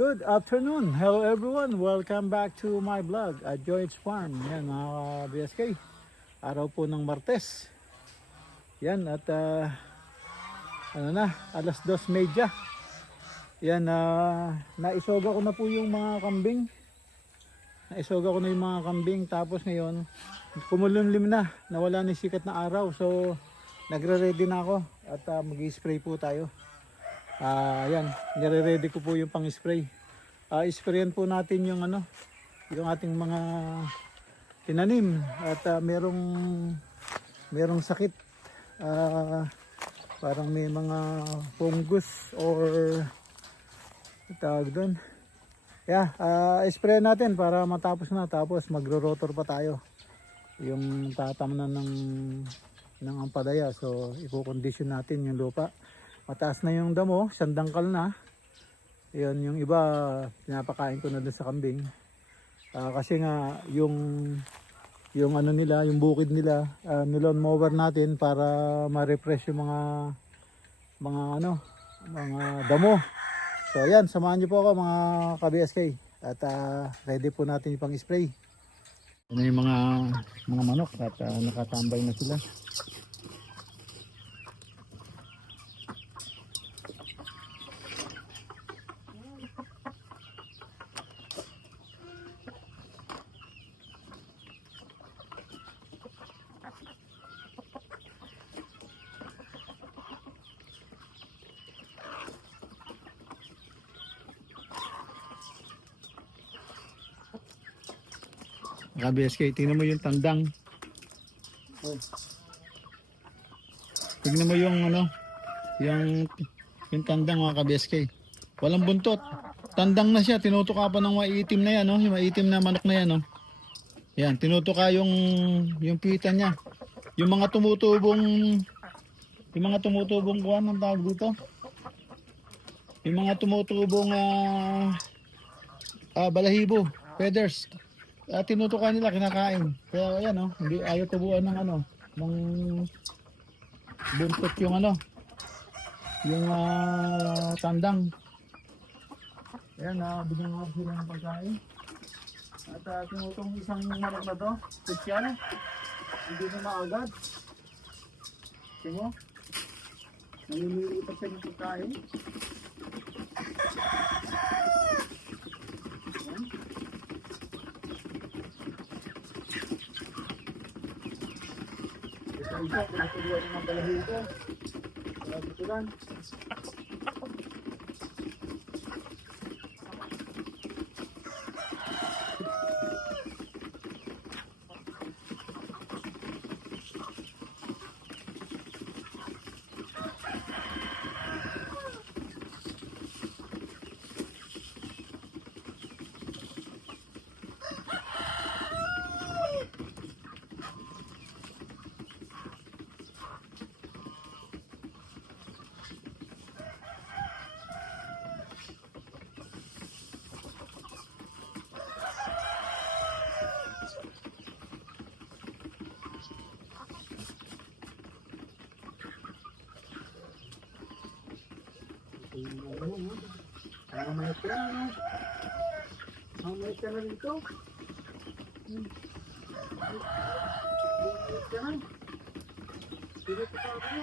Good afternoon. Hello everyone. Welcome back to my vlog at George Farm. Yan mga BSK. Araw po ng Martes. Yan at alas 2:30. Yan naisoga ko na po yung mga kambing. Tapos ngayon kumulimlim na. Nawala ni sikat na araw. So nagre-ready na ako at mag-i-spray po tayo. Yan, nire-ready ko po yung pang-spray. Sprayan po natin yung yung ating mga tinanim at merong sakit. Parang may mga fungus or tawag doon. Yeah, sprayan natin para matapos na, tapos magro-rotor pa tayo. Yung tatamnan ng ampalaya. So, i-condition natin yung lupa. Mataas na yung damo, sandangkal na. Yan, yung iba pinapakain ko na dun sa kambing. Kasi nga yung nila, yung bukid nila, nilon mower natin para ma-refresh yung mga damo. So yan, samahan niyo po ako mga ka-BSK at ready po natin yung pang-spray. Ano yung mga manok at nakatambay na sila. Ka-BSK, tingnan mo yung tandang. Tingnan mo yung yung tandang mga ka-BSK. Walang buntot. Tandang na siya, tinutuka pa ng maiitim na yan, yung maiitim na manok na yan, Yan, tinutuka yung pita niya. Yung mga tumutubong kuwan ng tawag dito. Yung mga tumutubong balahibo, feathers. Tinutukan nila, kinakain. Kaya ayan, hindi ayaw tubuan ng buntot yung yung tandang. Ayan, bigyan nga sila ng pagkain. At tinutong isang manok na to, special. Hindi na maagad. Tingnan mo. Nalilipat siya ng pagkain. Isa, pinatuloy ng balahibo. Dito lang. Mamay ka na rito. Mamay ka na. Dito pa ako.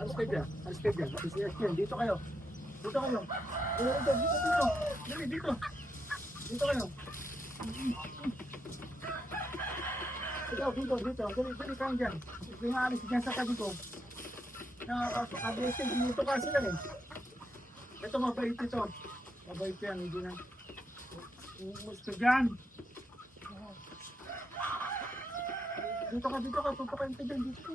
Alis kayo dyan. Alis kayo dyan. Dito kayo. Dito kayo. Dito. Dali, dito. Dito kayo. Dito. Dali kayo dyan. Yung aalis dyan sa tabi ko. Nakakabese, dito ka sila eh. Ito mabait ito. Mabait yan, hindi na. Gusto dyan. Dito ka. Tutok kayo dyan. Dito.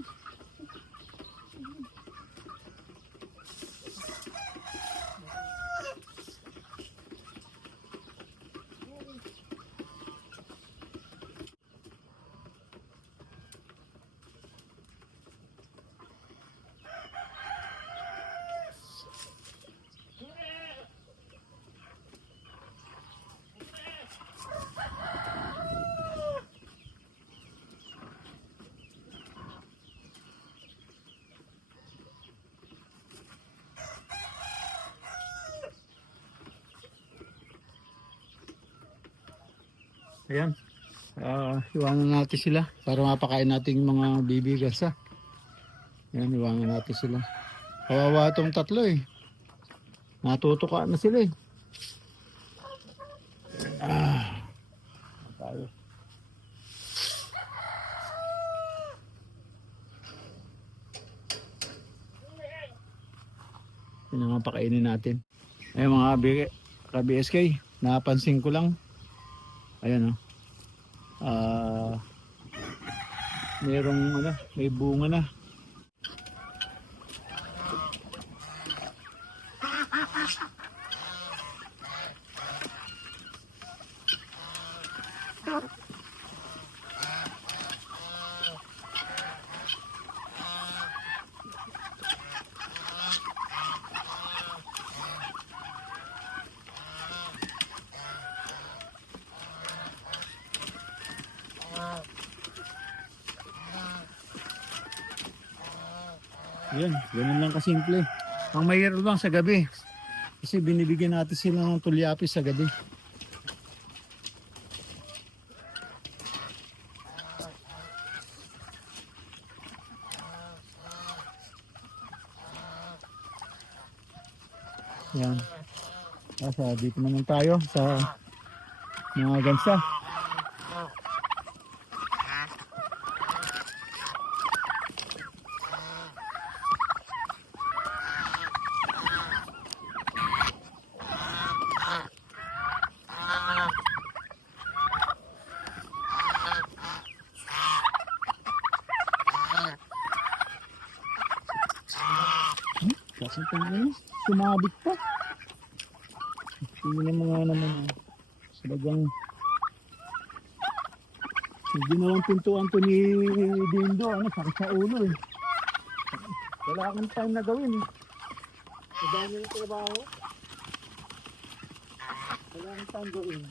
Ayan. Iwanan natin sila para mapakain natin yung mga bibigas ha. Ayan, iwanan natin sila. Kawawa itong tatlo eh. Natutuka na sila eh. Tayo. Yun ang pakainin natin. Ayan mga ka-BSK, napansin ko lang. Ayan merong may bunga na. Yan, ganun lang kasimple. Ang mahirap lang sa gabi. Kasi binibigyan natin sila ng tulyapis sa gabi. Yan. Dito naman tayo sa mga gansa. Kasi sumabit pa. Tingnan mo nga naman. Talagang hindi naman pintuan to ni Dindo. Sakit sa ulo eh. Wala akong time na gawin eh. Sa dami ng trabaho. Wala akong time gawin.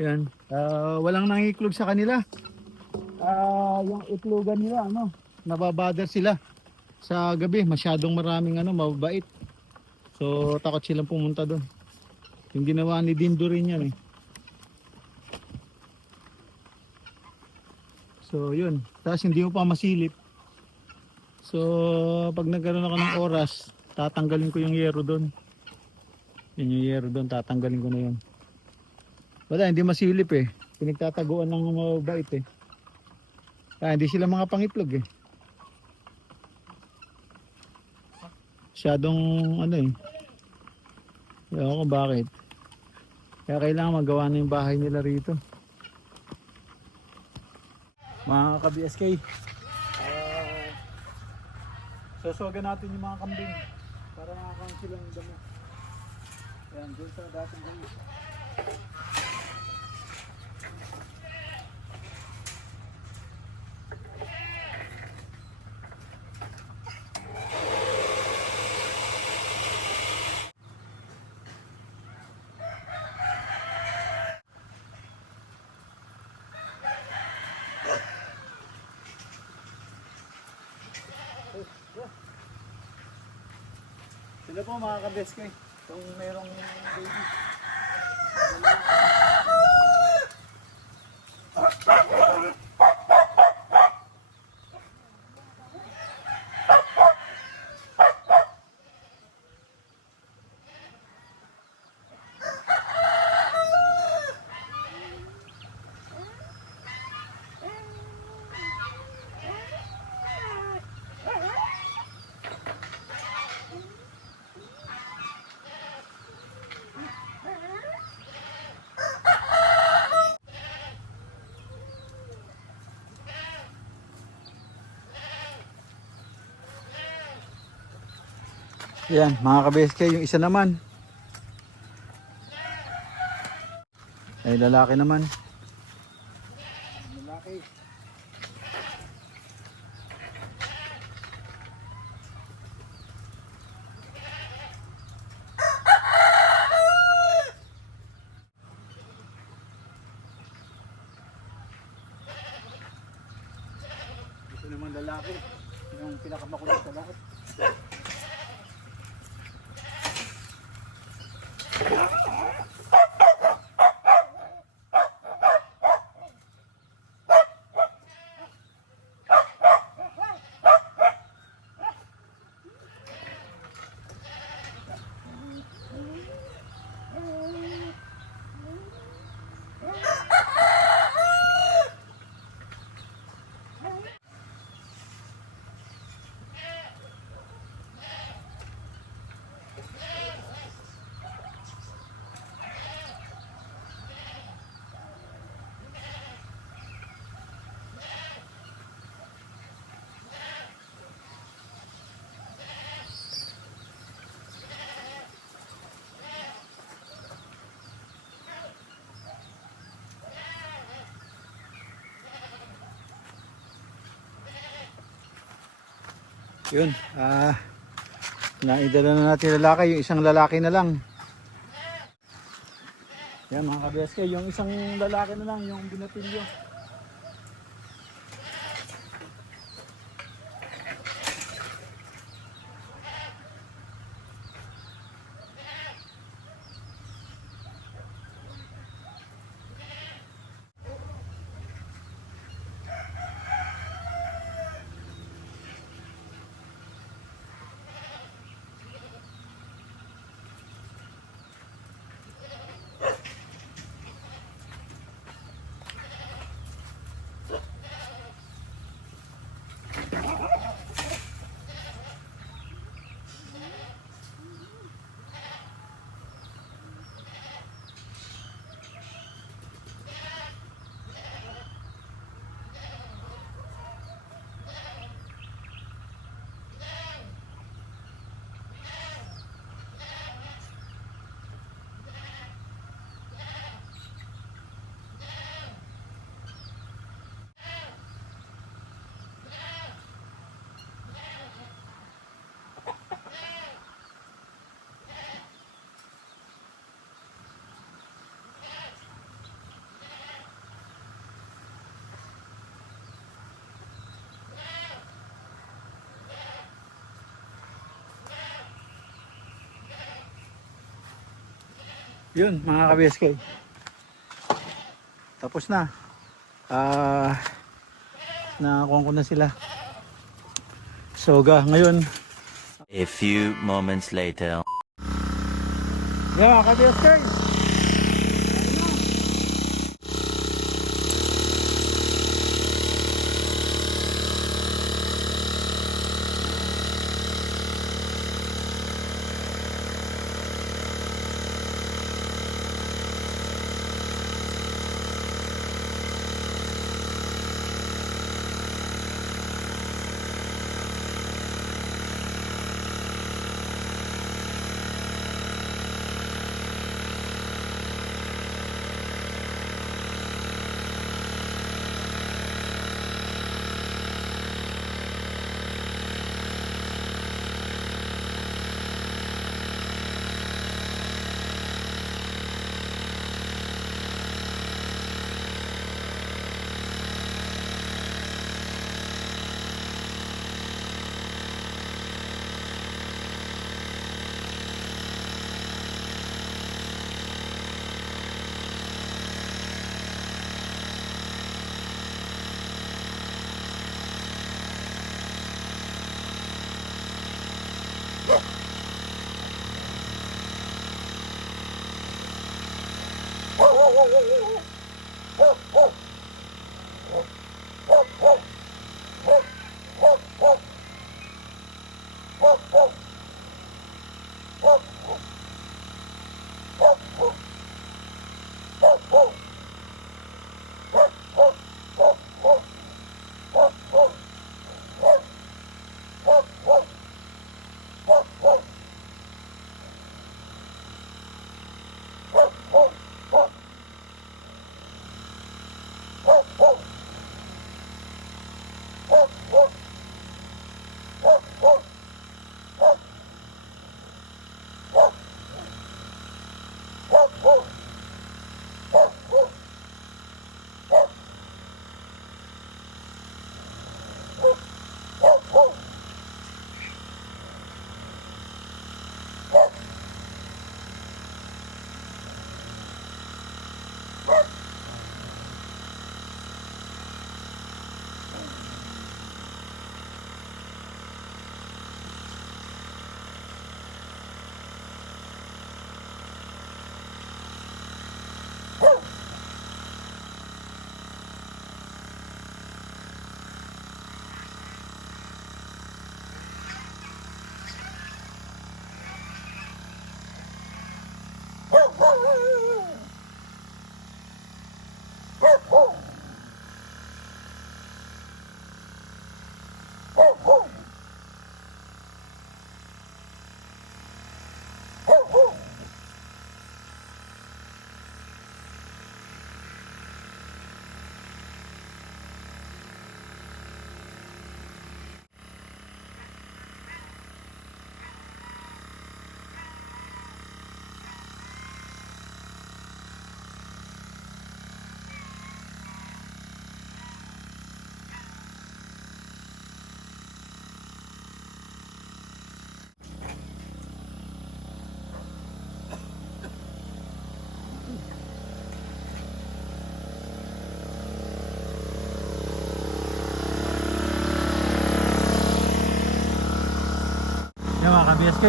Ayan, walang nangiklog sa kanila. Yung itlogan nila, nababother sila sa gabi. Masyadong maraming mababait. So takot silang pumunta doon. Yung ginawa ni Dindo rin yan eh. So yun, tapos hindi mo pa masilip. So pag nagkaroon ako ng oras, tatanggalin ko yung yero doon. Yun yung yero doon, tatanggalin ko na yun. Wala, hindi masilip eh. Pinagtataguan ng mabait eh. Hindi sila mga pangitlog eh. Masyadong ano eh. Ewan ko bakit. Kaya kailangan magawa na yung bahay nila rito. Mga ka-BSK, sosogan natin yung mga kambing para makakain silang damo. Ayan, dun sa dating damo. Sila po mga ka-BSK, kung mayroong baby. Yan mga ka-BSK, yung isa naman ay lalaki naman. Lalaki. Ito naman lalaki, yung pinakamakulit sa lahat. Yun, naidala na natin lalaki, yung isang lalaki na lang. Yan mga ka-BSK, yung isang lalaki na lang, yung binatilyo. Yun mga ka-BSK, tapos na. nakakuha ko na sila. Soga. Ngayon, A few moments later. yeah, kabiyos guys. Yan mga ka-BSK.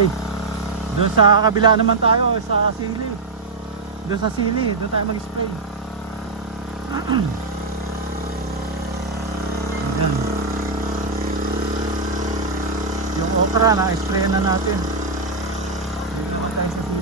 Doon sa kabila naman tayo, sa sili. Doon sa sili, doon tayo mag-spray. Yan. Yung okra na spray na natin. Dito naman tayo sa sili.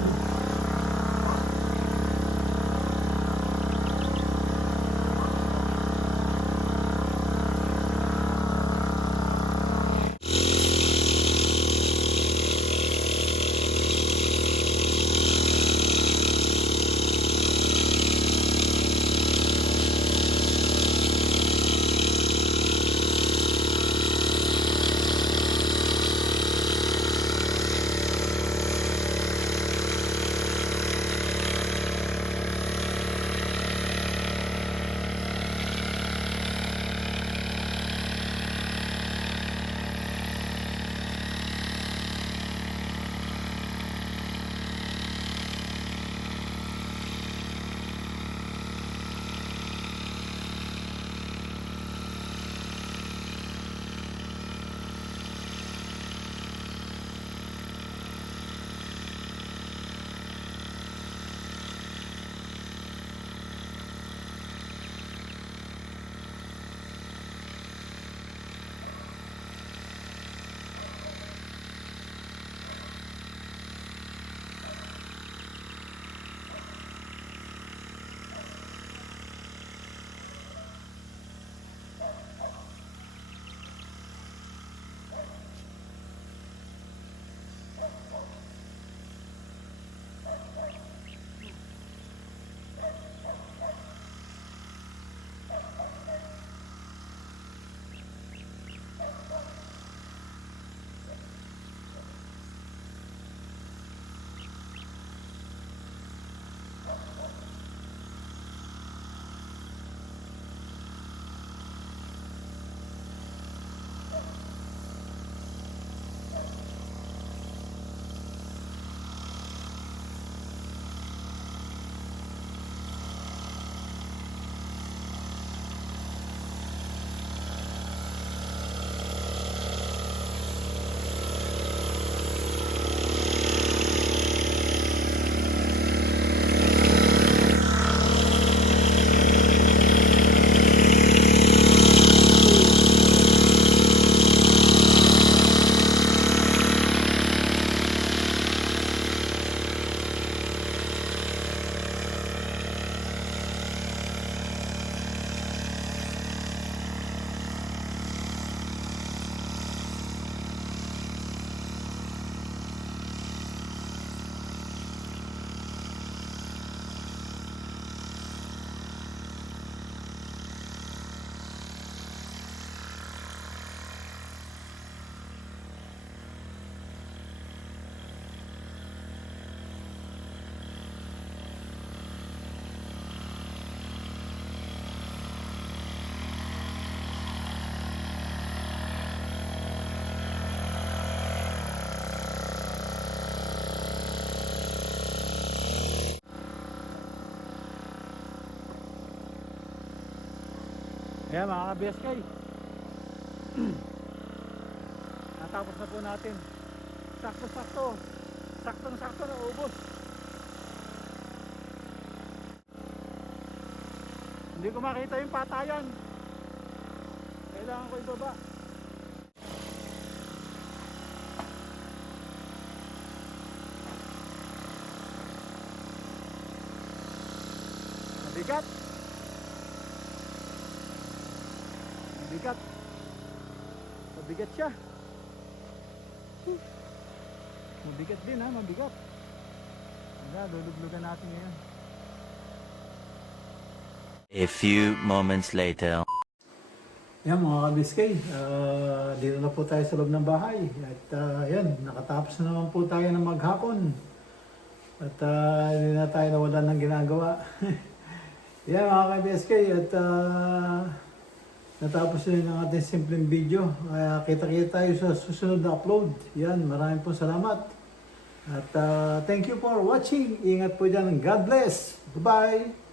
Ayan mga ka-BSK. Natapos na po natin. Sakto-sakto. Saktong-sakto na ubos. Hindi ko makita yung patayan. Kailangan ko ibaba. Mabigat. Mabigat. Mabigat siya. Mabigat din ha, mabigat. Wala, luluglugan natin ngayon. A few moments later. Yan mga kabiskay, dito na po tayo sa loob ng bahay. At yan, nakatapos na naman po tayo ng maghapon. At hindi na tayo nawalan ng ginagawa. Yan mga kabiskay, at natapos na yung ating simpleng video. Kaya kita-kita tayo sa susunod na upload. Yan, maraming po salamat. At thank you for watching. Ingat po dyan. God bless. Bye-bye.